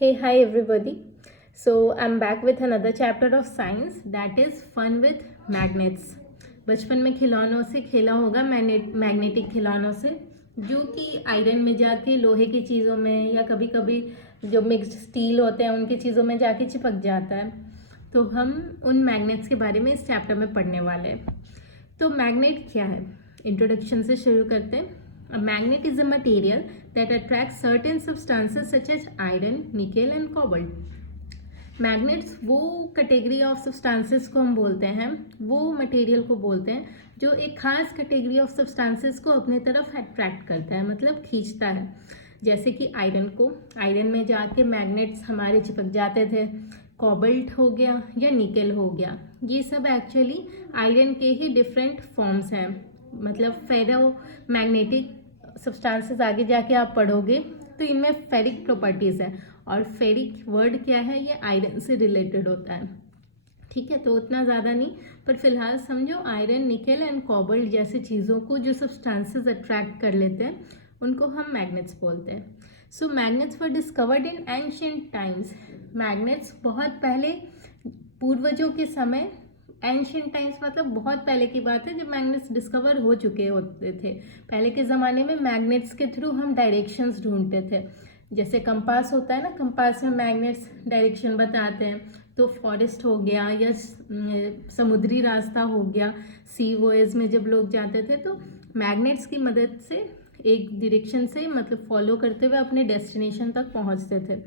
Hey, hi everybody. So I'm back with another chapter of science that is fun with magnets. बचपन में खिलौनों से खेला होगा मैग्नेटिक खिलौनों से जो कि आयरन में जाके लोहे की चीज़ों में या कभी कभी जो मिक्स्ड स्टील होते हैं उनकी चीज़ों में जाके चिपक जाता है। तो हम उन मैग्नेट्स के बारे में इस चैप्टर में पढ़ने वाले हैं। तो मैग्नेट क्या है, इंट्रोडक्शन से शुरू करते हैं। A magnet is a material that attracts certain substances such as iron, nickel and cobalt. Magnets वो कैटेगरी ऑफ सब्सटेंसेस को हम बोलते हैं, वो मटेरियल को बोलते हैं जो एक खास कैटेगरी ऑफ सब्सटेंसेस को अपने तरफ अट्रैक्ट करता है, मतलब खींचता है। जैसे कि आयरन में जाके मैग्नेट्स हमारे चिपक जाते थे, कोबाल्ट हो गया या निकल हो गया। ये सब एक्चुअली आयरन के ही डिफरेंट फॉर्म्स हैं, मतलब फेरो मैग्नेटिक सब्सटेंसेस आगे जाके आप पढ़ोगे तो इनमें फेरिक प्रॉपर्टीज़ है और फेरिक वर्ड क्या है, ये आयरन से रिलेटेड होता है। ठीक है, तो उतना ज़्यादा नहीं, पर फिलहाल समझो आयरन, निकल एंड कोबाल्ट जैसी चीज़ों को जो सब्सटेंसेस अट्रैक्ट कर लेते हैं उनको हम मैग्नेट्स बोलते हैं। So magnets were discovered in ancient times. Magnets बहुत पहले, पूर्वजों के समय, एंशिएंट टाइम्स मतलब बहुत पहले की बात है जब मैग्नेट्स डिस्कवर हो चुके होते थे। पहले के ज़माने में मैग्नेट्स के थ्रू हम डायरेक्शंस ढूंढते थे। जैसे कंपास होता है ना, कंपास में मैग्नेट्स डायरेक्शन बताते हैं। तो फॉरेस्ट हो गया या समुद्री रास्ता हो गया, सी वॉयज में जब लोग जाते थे तो मैग्नेट्स की मदद से एक डायरेक्शन से मतलब फॉलो करते हुए अपने डेस्टिनेशन तक पहुंचते थे।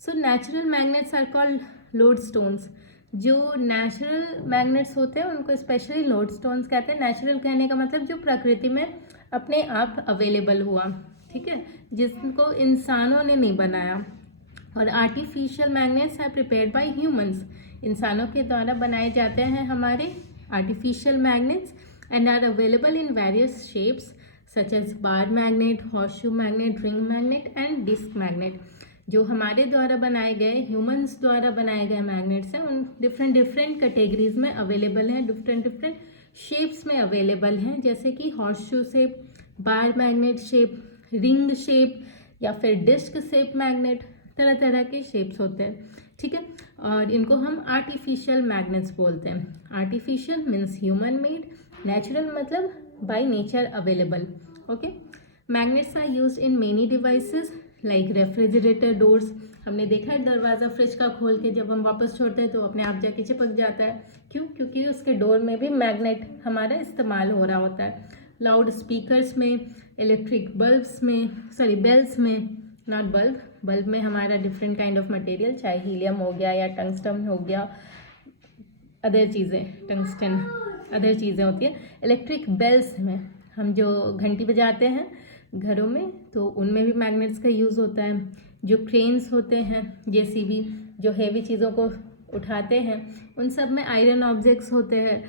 So natural magnets are called lodestones. जो नेचुरल मैग्नेट्स होते हैं उनको स्पेशली लोडस्टोन्स कहते हैं। नेचुरल कहने का मतलब जो प्रकृति में अपने आप अवेलेबल हुआ, ठीक है, जिसको इंसानों ने नहीं बनाया। और artificial magnets are prepared by humans. इंसानों के द्वारा बनाए जाते हैं हमारे artificial magnets and are available in various shapes such as bar magnet, horseshoe magnet, ring magnet and disc magnet. जो हमारे द्वारा बनाए गए, ह्यूमंस द्वारा बनाए गए मैग्नेट्स हैं, उन डिफरेंट कैटेगरीज में अवेलेबल हैं, डिफरेंट शेप्स में अवेलेबल हैं, जैसे कि horseshoe shape, bar magnet shape, ring shape या फिर डिस्क शेप मैग्नेट। तरह तरह के शेप्स होते हैं, ठीक है। और इनको हम आर्टिफिशियल मैग्नेट्स बोलते हैं। Artificial means human made, natural मतलब by nature available. Okay, magnets are used in many devices like refrigerator doors. हमने देखा है दरवाज़ा फ्रिज का खोल के जब हम वापस छोड़ते हैं तो अपने आप जाके चिपक जाता है। क्यों? क्योंकि उसके डोर में भी मैग्नेट हमारा इस्तेमाल हो रहा होता है। लाउड स्पीकर्स में, इलेक्ट्रिक बल्ब्स में, सॉरी बेल्स में, नॉट बल्ब में हमारा डिफरेंट काइंड ऑफ मटेरियल, चाहे हीलियम हो गया या टंगस्टन हो गया, अदर चीज़ें, टंगस्टन अदर चीज़ें होती है। इलेक्ट्रिक बेल्स में हम जो घंटी बजाते हैं घरों में, तो उनमें भी मैग्नेट्स का यूज़ होता है। जो क्रेन्स होते हैं, जेसीबी, जो हेवी चीज़ों को उठाते हैं, उन सब में आयरन ऑब्जेक्ट्स होते हैं।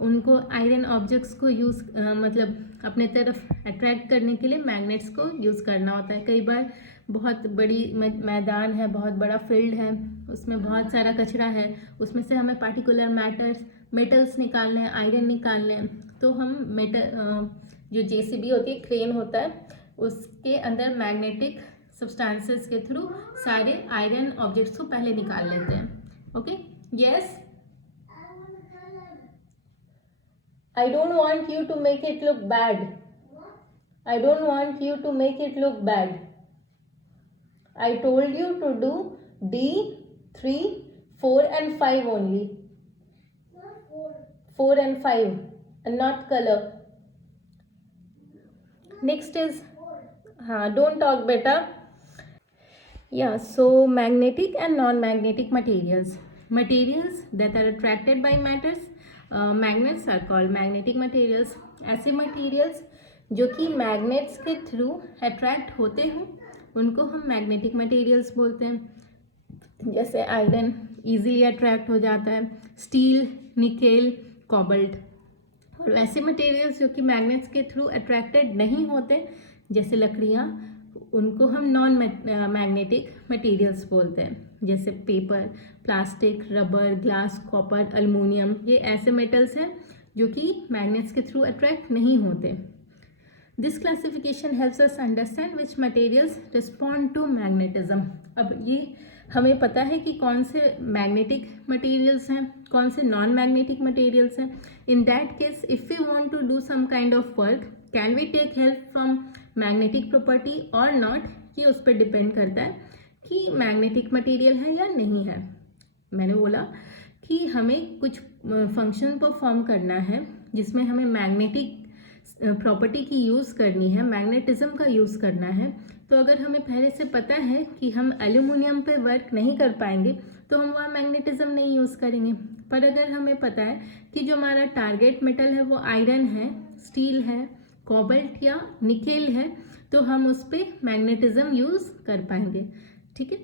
उनको आयरन ऑब्जेक्ट्स को यूज़ मतलब अपने तरफ अट्रैक्ट करने के लिए मैग्नेट्स को यूज़ करना होता है। कई बार बहुत बड़ी मैदान है, बहुत बड़ा फील्ड है, उसमें बहुत सारा कचरा है, उसमें से हमें पार्टिकुलर मेटल्स निकालने हैं, आयरन निकालने हैं, तो हम जो जेसीबी होती है, क्रेन होता है, उसके अंदर मैग्नेटिक सब्सटेंसेस के थ्रू सारे आयरन ऑब्जेक्ट्स को पहले निकाल लेते हैं। Okay, yes, I don't want you to make it look bad. I don't want you to make it look bad. I told you to do D, 3, 4 and 5 only. 4 and 5 and not color. Next is, don't talk beta. Yeah, so magnetic and non-magnetic materials. Materials that are attracted by matters, magnets are called magnetic materials. ऐसे materials जो कि magnets के through attract होते हैं उनको हम magnetic materials बोलते हैं। जैसे आयरन easily अट्रैक्ट हो जाता है, स्टील, निकेल, कोबाल्ट। और वैसे मटेरियल्स जो कि मैग्नेट्स के थ्रू अट्रैक्टेड नहीं होते, जैसे लकड़ियाँ, उनको हम नॉन मैग्नेटिक मटेरियल्स बोलते हैं। जैसे paper, plastic, rubber, glass, copper, aluminium, ये ऐसे मेटल्स हैं जो कि मैग्नेट्स के थ्रू अट्रैक्ट नहीं होते। This classification helps us understand which materials respond to magnetism. अब ये हमें पता है कि कौन से मैग्नेटिक मटेरियल्स हैं, कौन से नॉन मैग्नेटिक मटेरियल्स हैं. In that case if we want to do some kind of work, can we take help from magnetic property और नॉट. ये उस पर डिपेंड करता है कि मैग्नेटिक मटेरियल है या नहीं है. मैंने बोला कि हमें कुछ फंक्शन परफॉर्म करना है जिसमें हमें मैग्नेटिक प्रॉपर्टी की यूज़ करनी है, मैग्नेटिज्म का यूज़ करना है. तो अगर हमें पहले से पता है कि हम एल्यूमिनियम पे वर्क नहीं कर पाएंगे तो हम वहाँ मैग्नेटिज्म नहीं यूज़ करेंगे. पर अगर हमें पता है कि जो हमारा टारगेट मेटल है वो आयरन है, स्टील है, कोबाल्ट या निकेल है, तो हम उस पर मैग्नेटिज्म यूज़ कर पाएंगे. ठीक है.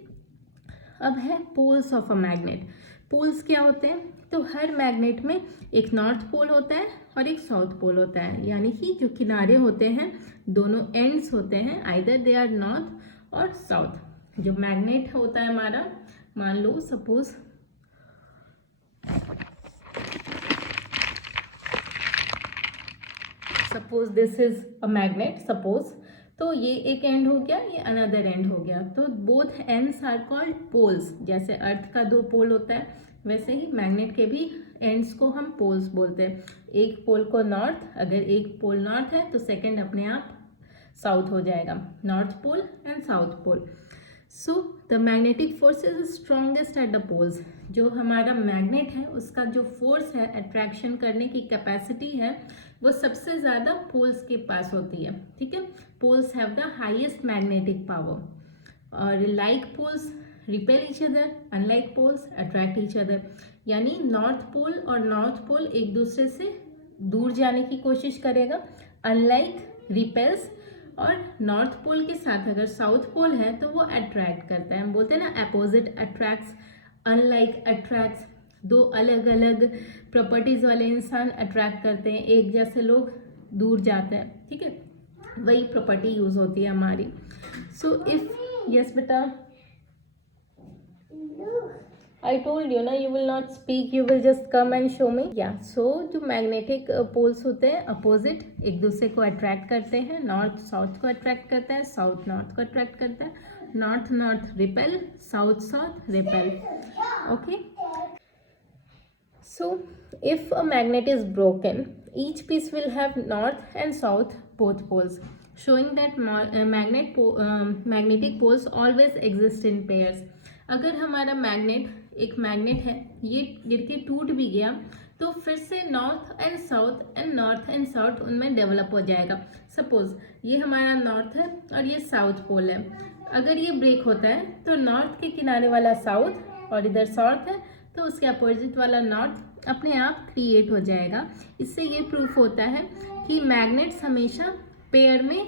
अब है poles of a magnet. Poles क्या होते हैं? तो हर मैग्नेट में एक नॉर्थ पोल होता है और एक साउथ पोल होता है, यानी कि जो किनारे होते हैं, दोनों एंड्स होते हैं, आइदर दे आर नॉर्थ और साउथ. जो मैग्नेट होता है हमारा, मान लो suppose this is a magnet, suppose. तो ये एक एंड हो गया, ये अनदर एंड हो गया. तो both ends are called poles. जैसे अर्थ का 2 पोल होता है, वैसे ही मैग्नेट के भी एंड्स को हम पोल्स बोलते हैं. एक पोल को नॉर्थ, अगर एक पोल नॉर्थ है तो सेकंड अपने आप साउथ हो जाएगा. North pole and south pole. So the magnetic force is strongest at the poles. जो हमारा मैग्नेट है उसका जो फोर्स है, अट्रैक्शन करने की कैपेसिटी है, वो सबसे ज़्यादा पोल्स के पास होती है. ठीक है. Poles have the highest magnetic power. और like poles repel each other, unlike poles attract each other. यानी नॉर्थ पोल और नॉर्थ पोल एक दूसरे से दूर जाने की कोशिश करेगा, अनलाइक रिपेल्स. और नॉर्थ पोल के साथ अगर साउथ पोल है तो वो अट्रैक्ट करता है. हम बोलते हैं ना, अपोजिट अट्रैक्ट्स, अनलाइक अट्रैक्ट्स. 2 अलग अलग प्रॉपर्टीज वाले इंसान अट्रैक्ट करते हैं, एक जैसे लोग दूर जाते हैं. ठीक है. वही प्रॉपर्टी यूज होती है हमारी. सो इफ यस बेटा, I told you ना, you will not speak, you will just come and show me. Yeah, so जो मैग्नेटिक पोल्स होते हैं अपोजिट एक दूसरे को अट्रैक्ट करते हैं. नॉर्थ साउथ को अट्रैक्ट करता है, साउथ नॉर्थ को अट्रैक्ट करता है. North north repel, south south repel. Okay. So if a magnet is broken, each piece will have north and south both poles, showing that magnetic poles always exist in pairs. अगर हमारा magnet एक magnet है, ये गिर के टूट भी गया तो फिर से नॉर्थ एंड साउथ उनमें डेवलप हो जाएगा. सपोज ये हमारा नॉर्थ है और ये साउथ पोल है. अगर ये ब्रेक होता है तो नॉर्थ के किनारे वाला साउथ और इधर साउथ है तो उसके अपोजिट वाला नॉर्थ अपने आप क्रिएट हो जाएगा. इससे ये प्रूफ होता है कि मैग्नेट्स हमेशा पेयर में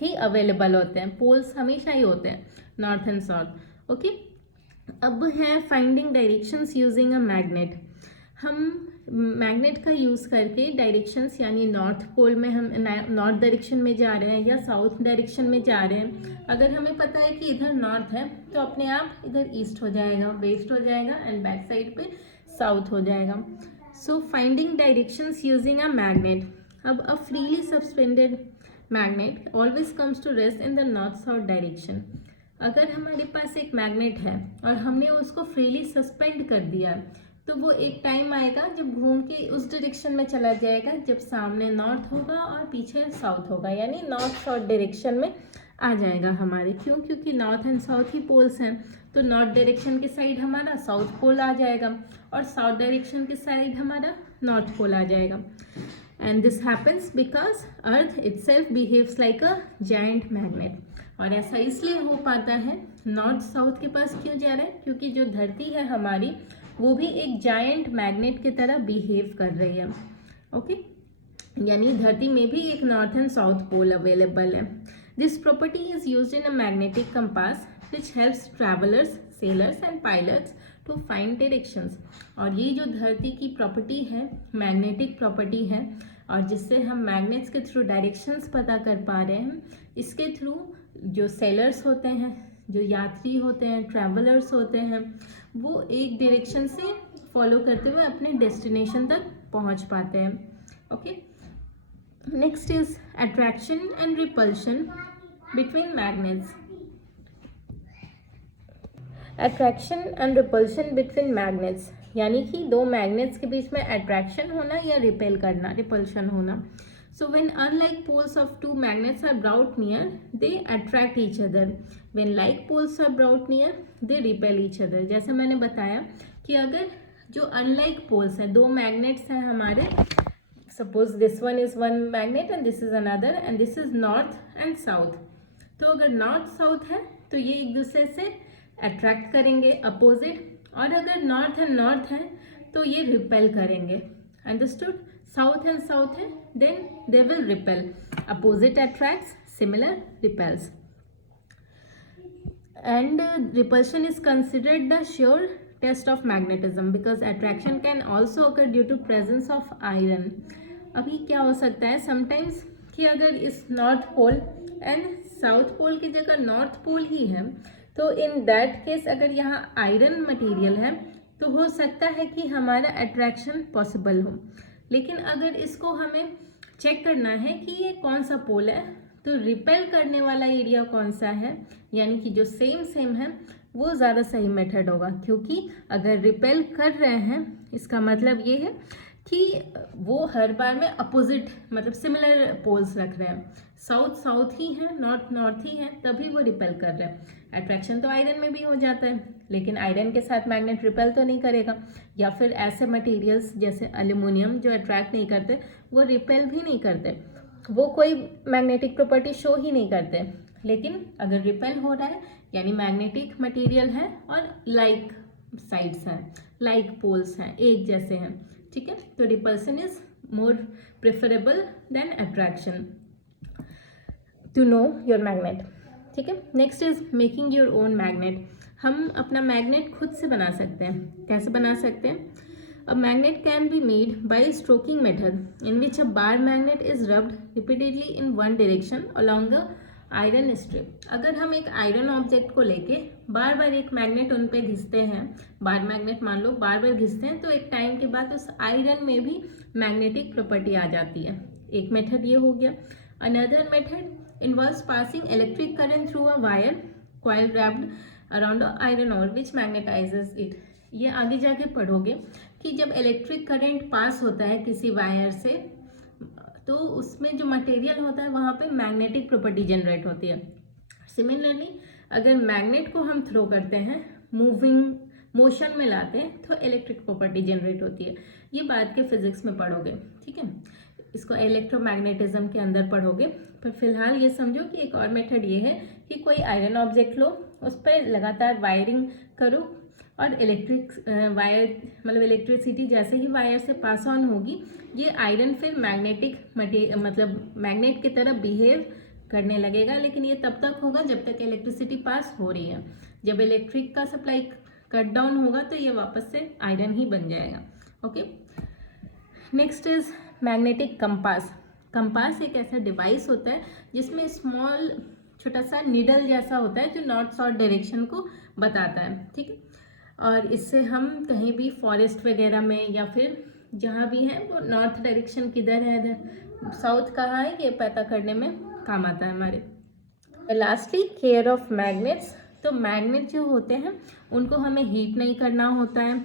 ही अवेलेबल होते हैं, पोल्स हमेशा ही होते हैं, नॉर्थ एंड साउथ. ओके. अब है finding directions using a magnet. हम मैग्नेट का यूज़ करके डायरेक्शंस, यानी नॉर्थ पोल में हम नॉर्थ डायरेक्शन में जा रहे हैं या साउथ डायरेक्शन में जा रहे हैं. अगर हमें पता है कि इधर नॉर्थ है तो अपने आप इधर ईस्ट हो जाएगा, वेस्ट हो जाएगा एंड बैक साइड पे साउथ हो जाएगा. So finding directions using a magnet. अब a freely suspended magnet always comes to rest in the north south direction. अगर हमारे पास एक मैग्नेट है और हमने उसको फ्रीली सस्पेंड कर दिया तो वो एक टाइम आएगा जब घूम के उस डायरेक्शन में चला जाएगा जब सामने नॉर्थ होगा और पीछे साउथ होगा, यानी नॉर्थ साउथ डायरेक्शन में आ जाएगा हमारे. क्यों? क्योंकि नॉर्थ एंड साउथ ही पोल्स हैं. तो नॉर्थ डायरेक्शन के साइड हमारा साउथ पोल आ जाएगा और साउथ डायरेक्शन के साइड हमारा नॉर्थ पोल आ जाएगा. And this happens because earth itself behaves like a giant magnet. और ऐसा इसलिए हो पाता है, नॉर्थ साउथ के पास क्यों जा रहा है? क्योंकि जो धरती है हमारी वो भी एक जायंट मैग्नेट की तरह बिहेव कर रही है. ओके. यानी धरती में भी एक north and south pole available है. This property is used in a magnetic compass which helps travellers, sailors and pilots to find directions. और ये जो धरती की प्रॉपर्टी है, मैग्नेटिक प्रॉपर्टी है, और जिससे हम मैग्नेट्स के थ्रू डायरेक्शंस पता कर पा रहे हैं, इसके थ्रू जो सेलर्स होते हैं, जो यात्री होते हैं, ट्रैवलर्स होते हैं, वो एक डायरेक्शन से फॉलो करते हुए अपने डेस्टिनेशन तक पहुंच पाते हैं. Okay. Next is attraction and repulsion between magnets. Attraction and repulsion between magnets, यानी कि दो मैग्नेट्स के बीच में अट्रैक्शन होना या रिपेल करना, रिपल्शन होना. So when unlike poles of two magnets are brought near, they attract each other. When like poles are brought near, they repel each other. जैसे मैंने बताया कि अगर जो unlike poles हैं, दो magnets हैं हमारे, suppose this one is one magnet and this is another and this is north and south. तो अगर north south है तो ये एक दूसरे से attract करेंगे opposite, और अगर north and north है तो ये repel करेंगे. Understood? South and south है, then they will repel. Opposite attracts, similar repels. And repulsion is considered the sure test of magnetism because attraction can also occur due to presence of iron. अभी क्या हो सकता है sometimes कि अगर इस north pole and south pole की जगह नॉर्थ पोल ही है, तो इन दैट केस अगर यहाँ आयरन मटेरियल है तो हो सकता है कि हमारा अट्रैक्शन पॉसिबल हो. लेकिन अगर इसको हमें चेक करना है कि ये कौन सा पोल है, तो रिपेल करने वाला एरिया कौन सा है, यानी कि जो सेम है वो ज़्यादा सही मेथड होगा. क्योंकि अगर रिपेल कर रहे हैं इसका मतलब ये है कि वो हर बार में अपोजिट मतलब सिमिलर पोल्स रख रहे हैं. साउथ ही है, नॉर्थ ही है, तभी वो रिपेल कर रहे हैं. अट्रैक्शन तो आयरन में भी हो जाता है, लेकिन आयरन के साथ मैग्नेट रिपेल तो नहीं करेगा. या फिर ऐसे मटेरियल्स जैसे एल्यूमिनियम जो अट्रैक्ट नहीं करते वो रिपेल भी नहीं करते, वो कोई मैग्नेटिक प्रॉपर्टी शो ही नहीं करते. लेकिन अगर रिपेल हो रहा है यानी मैग्नेटिक मटेरियल है और लाइक साइड्स हैं, लाइक पोल्स हैं, एक जैसे हैं. ठीक है, तो repulsion is more preferable than attraction to know your magnet. ठीक है, next is making your own magnet. हम अपना मैग्नेट खुद से बना सकते हैं. कैसे बना सकते हैं? A magnet can be made by stroking method in which a bar magnet is rubbed repeatedly in one direction along the iron strip. अगर हम एक आयरन ऑब्जेक्ट को लेके बार बार एक मैग्नेट उन पे घिसते हैं, बार मैग्नेट मान लो बार बार घिसते हैं, तो एक टाइम के बाद उस आयरन में भी मैग्नेटिक प्रॉपर्टी आ जाती है. एक मेथड ये हो गया. Another method involves passing electric current through a wire coil wrapped around an iron ore which magnetizes it. ये आगे जाके पढ़ोगे कि जब इलेक्ट्रिक करंट पास होता है किसी वायर से तो उसमें जो मटेरियल होता है वहाँ पे मैग्नेटिक प्रॉपर्टी जनरेट होती है. सिमिलरली अगर मैग्नेट को हम थ्रो करते हैं, मूविंग मोशन में लाते हैं, तो इलेक्ट्रिक प्रॉपर्टी जनरेट होती है. ये बाद के फिजिक्स में पढ़ोगे. ठीक है, इसको इलेक्ट्रोमैग्नेटिज्म के अंदर पढ़ोगे. पर फिलहाल ये समझो कि एक और मेथड ये है कि कोई आयरन ऑब्जेक्ट लो, उस पर लगातार वायरिंग करो और इलेक्ट्रिक वायर मतलब इलेक्ट्रिसिटी जैसे ही वायर से पास ऑन होगी ये आयरन फिर मैग्नेटिक मतलब मैग्नेट की तरह बिहेव करने लगेगा. लेकिन ये तब तक होगा जब तक इलेक्ट्रिसिटी पास हो रही है. जब इलेक्ट्रिक का सप्लाई कट डाउन होगा तो ये वापस से आयरन ही बन जाएगा. Okay, next is magnetic compass. Compass एक ऐसा डिवाइस होता है जिसमें स्मॉल छोटा सा निडल जैसा होता है जो नॉर्थ साउथ डायरेक्शन को बताता है. ठीक है, और इससे हम कहीं भी फॉरेस्ट वगैरह में या फिर जहाँ भी हैं वो नॉर्थ डायरेक्शन किधर है, इधर साउथ कहाँ है, ये पता करने में काम आता है हमारे. Lastly care of magnets. तो मैग्नेट जो होते हैं उनको हमें हीट नहीं करना होता है,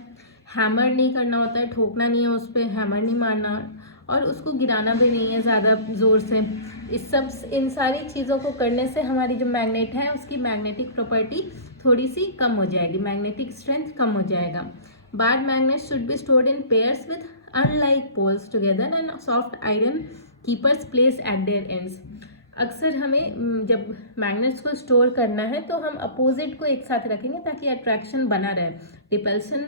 हैमर नहीं करना होता है, ठोकना नहीं है उस पर, हैमर नहीं मारना और उसको गिराना भी नहीं है ज़्यादा ज़ोर से. इन सारी चीज़ों को करने से हमारी जो मैग्नेट है उसकी मैग्नेटिक प्रॉपर्टी थोड़ी सी कम हो जाएगी, मैग्नेटिक स्ट्रेंथ कम हो जाएगा. Bar magnet should be stored in pairs with unlike poles together and soft iron keepers place at their ends. अक्सर हमें जब मैग्नेट्स को स्टोर करना है तो हम अपोजिट को एक साथ रखेंगे ताकि अट्रैक्शन बना रहे. रिपल्सन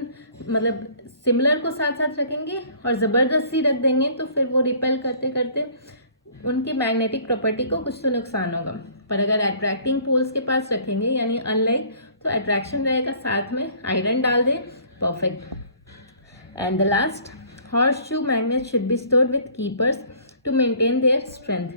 मतलब सिमिलर को साथ साथ रखेंगे और ज़बरदस्ती रख देंगे तो फिर वो रिपेल करते करते उनकी मैग्नेटिक प्रॉपर्टी को कुछ तो नुकसान होगा. पर अगर अट्रैक्टिंग पोल्स के पास रखेंगे यानी अनलाइक, तो अट्रैक्शन रहेगा, साथ में आयरन डाल दें, perfect. And the last, horseshoe magnet should be stored with keepers to maintain their strength.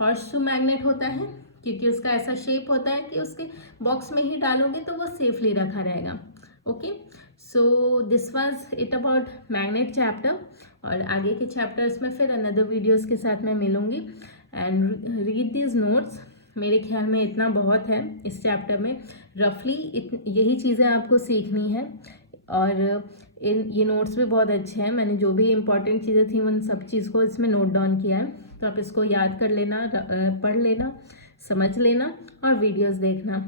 Horseshoe magnet होता है क्योंकि उसका ऐसा शेप होता है कि उसके बॉक्स में ही डालोगे तो वो सेफली रखा रहेगा. Okay, so this was it about magnet chapter. और आगे के चैप्टर्स में फिर अनदर वीडियोस के साथ मैं मिलूंगी. एंड रीड दीज नोट्स मेरे ख्याल में इतना बहुत है इस चैप्टर में। रफली यही चीज़ें आपको सीखनी है। और ये नोट्स भी बहुत अच्छे हैं, मैंने जो भी इम्पॉर्टेंट चीज़ें थी उन सब चीज़ को इसमें नोट डाउन किया है। तो आप इसको याद कर लेना, पढ़ लेना, समझ लेना और वीडियोस देखना।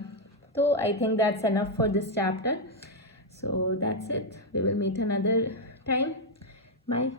तो I think that's enough for this chapter. So that's it, we will meet another time. Bye.